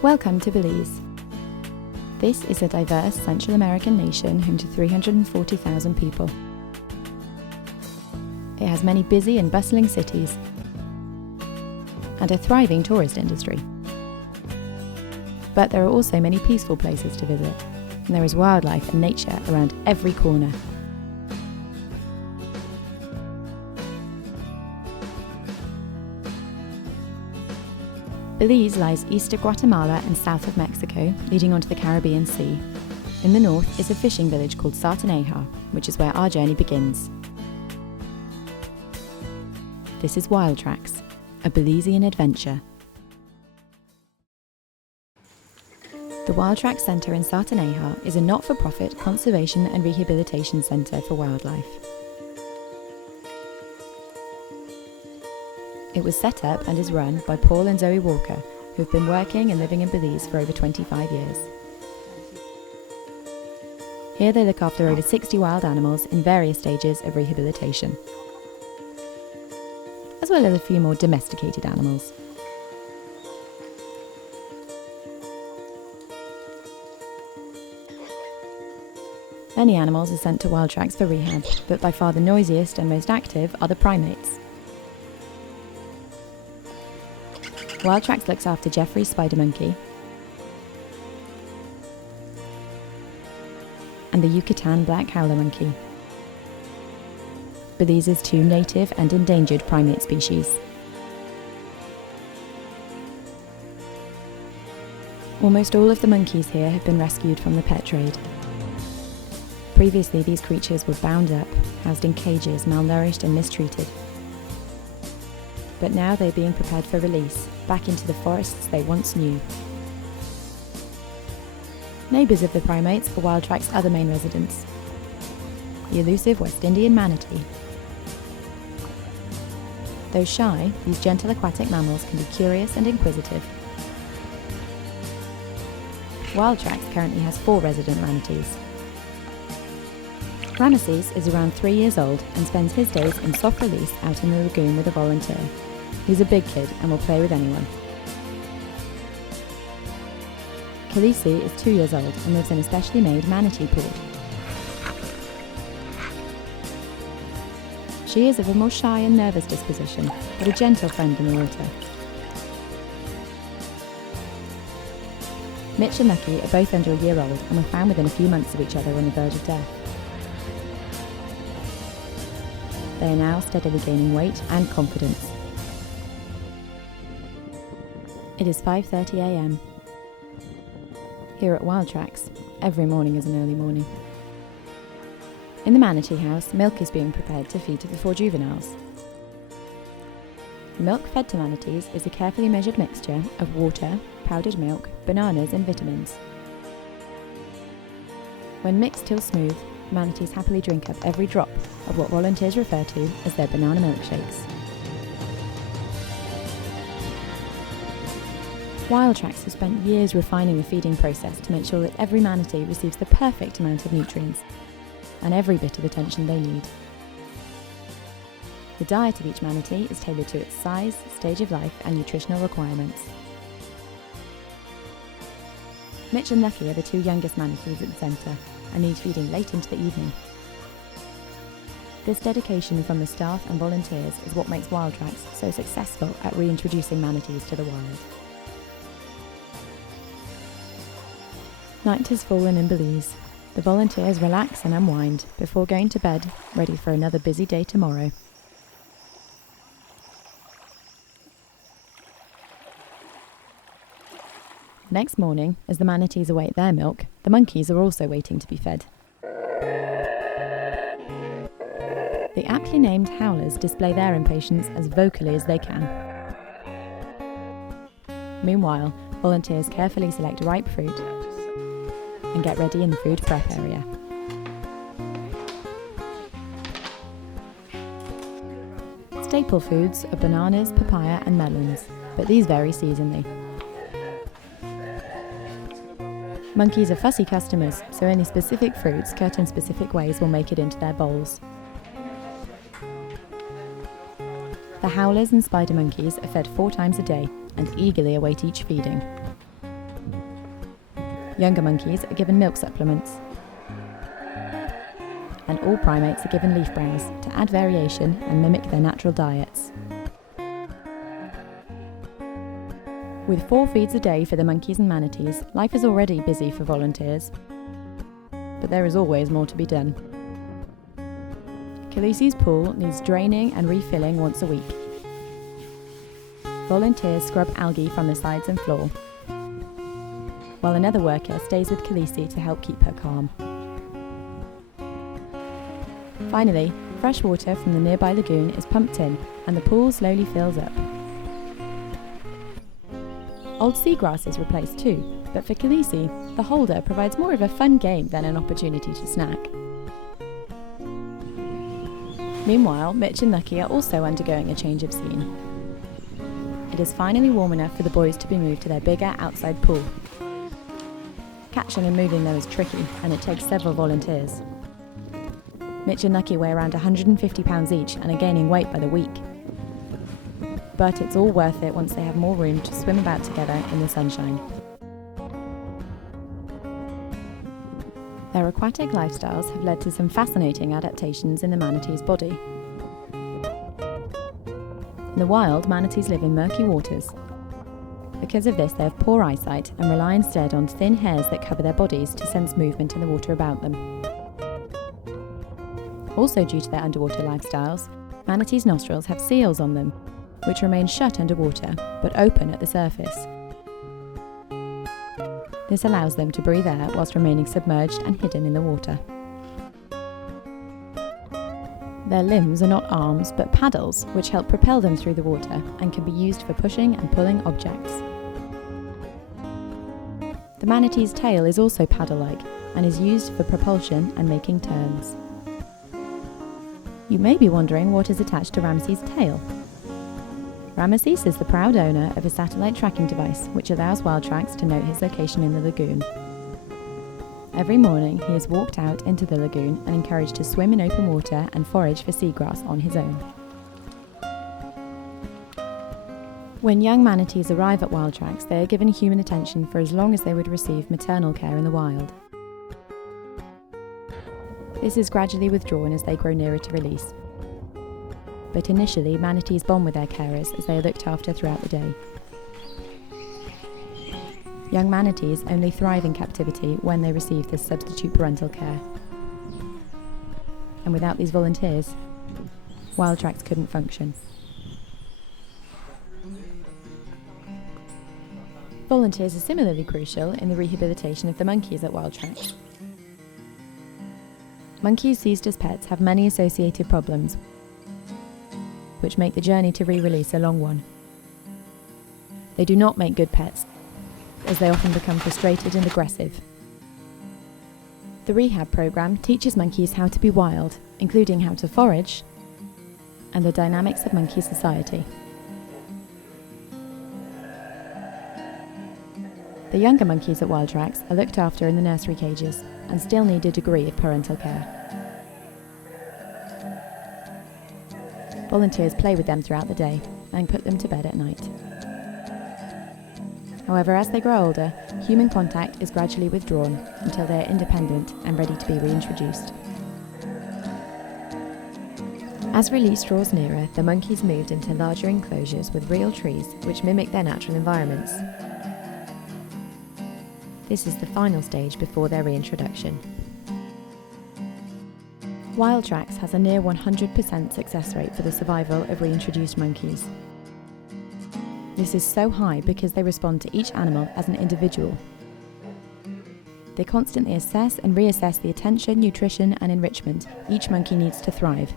Welcome to Belize. This is a diverse Central American nation home to 340,000 people. It has many busy and bustling cities and a thriving tourist industry. But there are also many peaceful places to visit, and there is wildlife and nature around every corner. Belize lies east of Guatemala and south of Mexico, leading onto the Caribbean Sea. In the north is a fishing village called Sartaneja, which is where our journey begins. This is Wildtracks, a Belizean adventure. The Wildtracks Centre in Sartaneja is a not-for-profit conservation and rehabilitation centre for wildlife. It was set up and is run by Paul and Zoe Walker, who have been working and living in Belize for over 25 years. Here they look after over 60 wild animals in various stages of rehabilitation, as well as a few more domesticated animals. Many animals are sent to Wildtracks for rehab, but by far the noisiest and most active are the primates. Wildtracks looks after Jeffrey's spider monkey and the Yucatan black howler monkey, Belize's two native and endangered primate species. Almost all of the monkeys here have been rescued from the pet trade. Previously, these creatures were bound up, housed in cages, malnourished and mistreated. But now they're being prepared for release, back into the forests they once knew. Neighbours of the primates are Wildtracks' other main residents, the elusive West Indian manatee. Though shy, these gentle aquatic mammals can be curious and inquisitive. Wildtracks currently has 4 resident manatees. Ramesses is around 3 years old and spends his days in soft release out in the lagoon with a volunteer. He's a big kid and will play with anyone. Khaleesi is 2 years old and lives in a specially made manatee pool. She is of a more shy and nervous disposition, but a gentle friend in the water. Mitch and Lucky are both under a year old and were found within a few months of each other on the verge of death. They are now steadily gaining weight and confidence. It is 5:30 a.m. Here at Wildtracks, every morning is an early morning. In the manatee house, milk is being prepared to feed to the 4 juveniles. The milk fed to manatees is a carefully measured mixture of water, powdered milk, bananas and vitamins. When mixed till smooth, manatees happily drink up every drop of what volunteers refer to as their banana milkshakes. Wildtracks have spent years refining the feeding process to make sure that every manatee receives the perfect amount of nutrients and every bit of attention they need. The diet of each manatee is tailored to its size, stage of life and nutritional requirements. Mitch and Lucky are the 2 youngest manatees at the centre and need feeding late into the evening. This dedication from the staff and volunteers is what makes Wildtracks so successful at reintroducing manatees to the wild. Night has fallen in Belize. The volunteers relax and unwind before going to bed, ready for another busy day tomorrow. Next morning, as the manatees await their milk, the monkeys are also waiting to be fed. The aptly named howlers display their impatience as vocally as they can. Meanwhile, volunteers carefully select ripe fruit and get ready in the food prep area. Staple foods are bananas, papaya and melons, but these vary seasonally. Monkeys are fussy customers, so only specific fruits cut in specific ways will make it into their bowls. The howlers and spider monkeys are fed 4 times a day and eagerly await each feeding. Younger monkeys are given milk supplements. And all primates are given leaf browse to add variation and mimic their natural diets. With 4 feeds a day for the monkeys and manatees, life is already busy for volunteers. But there is always more to be done. Khaleesi's pool needs draining and refilling once a week. Volunteers scrub algae from the sides and floor, while another worker stays with Khaleesi to help keep her calm. Finally, fresh water from the nearby lagoon is pumped in and the pool slowly fills up. Old seagrass is replaced too, but for Khaleesi, the holder provides more of a fun game than an opportunity to snack. Meanwhile, Mitch and Lucky are also undergoing a change of scene. It is finally warm enough for the boys to be moved to their bigger outside pool. Catching and moving them is tricky, and it takes several volunteers. Mitch and Lucky weigh around 150 pounds each and are gaining weight by the week. But it's all worth it once they have more room to swim about together in the sunshine. Their aquatic lifestyles have led to some fascinating adaptations in the manatee's body. In the wild, manatees live in murky waters. Because of this, they have poor eyesight and rely instead on thin hairs that cover their bodies to sense movement in the water about them. Also due to their underwater lifestyles, manatees' nostrils have seals on them, which remain shut underwater but open at the surface. This allows them to breathe air whilst remaining submerged and hidden in the water. Their limbs are not arms but paddles, which help propel them through the water and can be used for pushing and pulling objects. The manatee's tail is also paddle-like and is used for propulsion and making turns. You may be wondering what is attached to Ramesses' tail. Ramesses is the proud owner of a satellite tracking device which allows Wildtracks to note his location in the lagoon. Every morning he is walked out into the lagoon and encouraged to swim in open water and forage for seagrass on his own. When young manatees arrive at Wildtracks, they are given human attention for as long as they would receive maternal care in the wild. This is gradually withdrawn as they grow nearer to release. But initially, manatees bond with their carers as they are looked after throughout the day. Young manatees only thrive in captivity when they receive this substitute parental care. And without these volunteers, Wildtracks couldn't function. Volunteers are similarly crucial in the rehabilitation of the monkeys at Wildtracks. Monkeys seized as pets have many associated problems, which make the journey to re-release a long one. They do not make good pets, as they often become frustrated and aggressive. The rehab program teaches monkeys how to be wild, including how to forage, and the dynamics of monkey society. The younger monkeys at Wildtracks are looked after in the nursery cages and still need a degree of parental care. Volunteers play with them throughout the day and put them to bed at night. However, as they grow older, human contact is gradually withdrawn until they are independent and ready to be reintroduced. As release draws nearer, the monkeys moved into larger enclosures with real trees which mimic their natural environments. This is the final stage before their reintroduction. Wildtracks has a near 100% success rate for the survival of reintroduced monkeys. This is so high because they respond to each animal as an individual. They constantly assess and reassess the attention, nutrition and enrichment each monkey needs to thrive,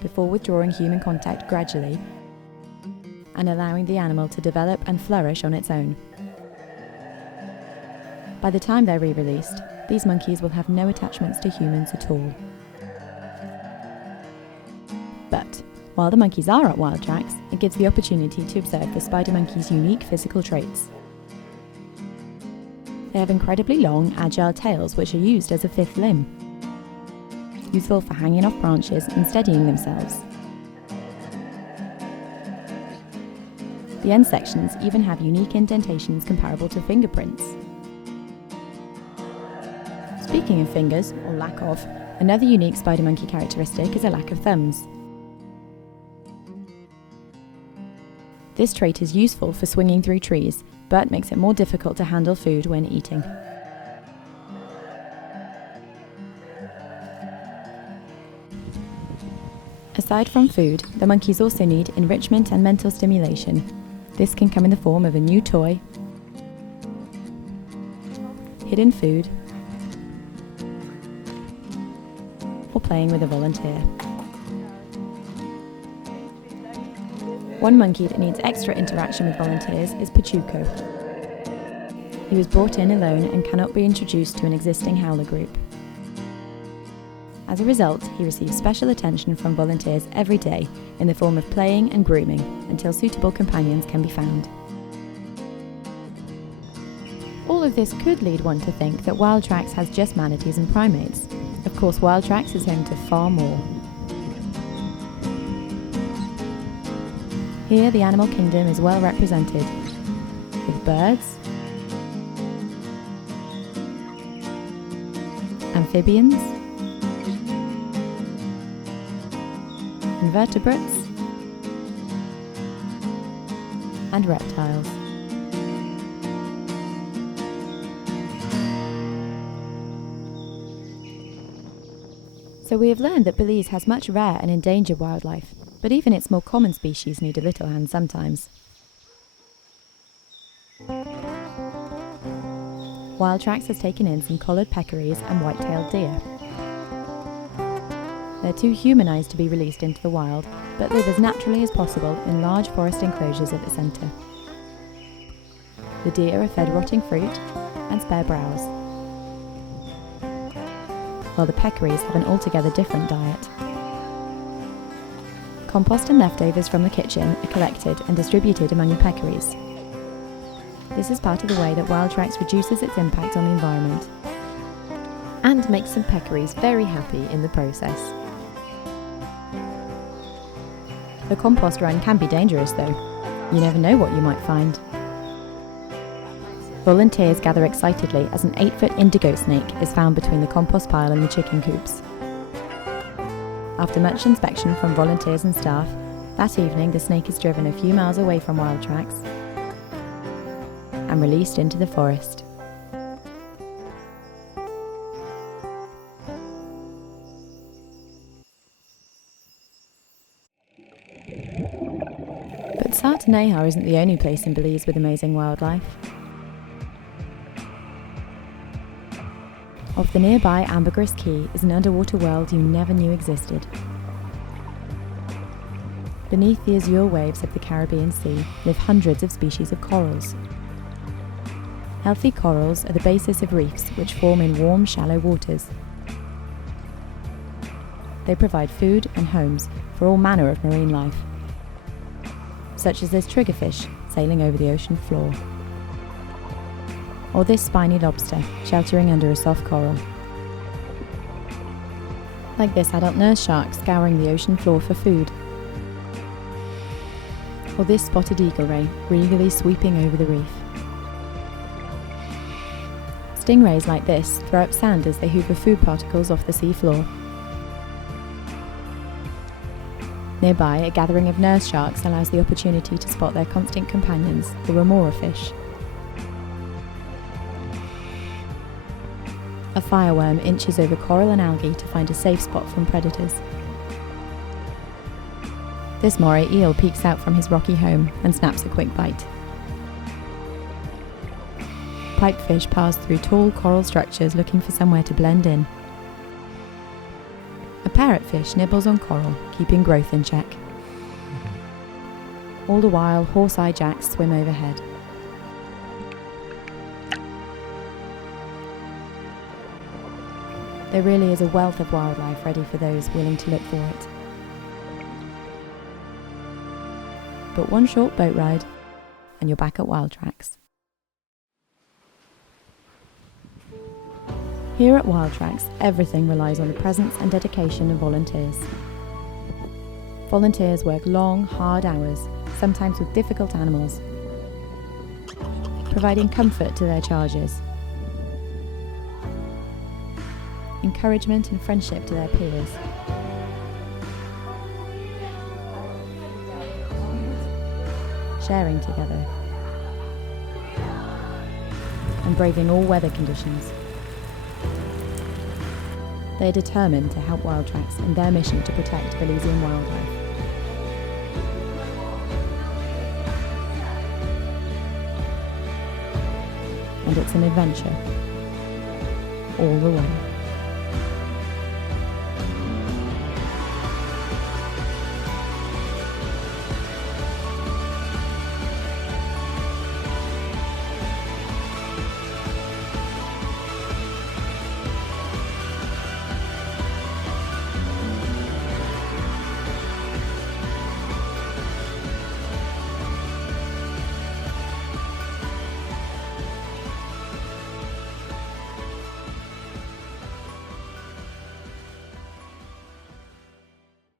before withdrawing human contact gradually and allowing the animal to develop and flourish on its own. By the time they're re-released, these monkeys will have no attachments to humans at all. But while the monkeys are at Wildtracks, it gives the opportunity to observe the spider monkey's unique physical traits. They have incredibly long, agile tails which are used as a fifth limb, useful for hanging off branches and steadying themselves. The end sections even have unique indentations comparable to fingerprints. Speaking of fingers, or lack of, another unique spider monkey characteristic is a lack of thumbs. This trait is useful for swinging through trees, but makes it more difficult to handle food when eating. Aside from food, the monkeys also need enrichment and mental stimulation. This can come in the form of a new toy, hidden food, or playing with a volunteer. One monkey that needs extra interaction with volunteers is Pachuco. He was brought in alone and cannot be introduced to an existing howler group. As a result, he receives special attention from volunteers every day in the form of playing and grooming until suitable companions can be found. All of this could lead one to think that Wildtracks has just manatees and primates. Of course, Wildtracks is home to far more. Here, the animal kingdom is well represented, with birds, amphibians, invertebrates, and reptiles. So we have learned that Belize has much rare and endangered wildlife, but even its more common species need a little hand sometimes. Wildtracks has taken in some collared peccaries and white-tailed deer. They're too humanised to be released into the wild, but live as naturally as possible in large forest enclosures at the centre. The deer are fed rotting fruit and spare browse, while the peccaries have an altogether different diet. Compost and leftovers from the kitchen are collected and distributed among the peccaries. This is part of the way that Wildtracks reduces its impact on the environment and makes some peccaries very happy in the process. The compost run can be dangerous though. You never know what you might find. Volunteers gather excitedly as an 8-foot indigo snake is found between the compost pile and the chicken coops. After much inspection from volunteers and staff, that evening the snake is driven a few miles away from Wildtracks and released into the forest. But Sartaneja isn't the only place in Belize with amazing wildlife. Off the nearby Ambergris Key is an underwater world you never knew existed. Beneath the azure waves of the Caribbean Sea live hundreds of species of corals. Healthy corals are the basis of reefs which form in warm, shallow waters. They provide food and homes for all manner of marine life, such as this triggerfish sailing over the ocean floor, or this spiny lobster sheltering under a soft coral. Like this adult nurse shark scouring the ocean floor for food, or this spotted eagle ray regally sweeping over the reef. Stingrays like this throw up sand as they hoover food particles off the sea floor. Nearby, a gathering of nurse sharks allows the opportunity to spot their constant companions, the remora fish. A fireworm inches over coral and algae to find a safe spot from predators. This moray eel peeks out from his rocky home and snaps a quick bite. Pipefish pass through tall coral structures looking for somewhere to blend in. A parrotfish nibbles on coral, keeping growth in check. All the while, horse-eye jacks swim overhead. There really is a wealth of wildlife ready for those willing to look for it. But one short boat ride, and you're back at Wildtracks. Here at Wildtracks, everything relies on the presence and dedication of volunteers. Volunteers work long, hard hours, sometimes with difficult animals, providing comfort to their charges. encouragement and friendship to their peers. Sharing together. And braving all weather conditions. They are determined to help Wildtracks in their mission to protect Belizean wildlife. And it's an adventure all the way.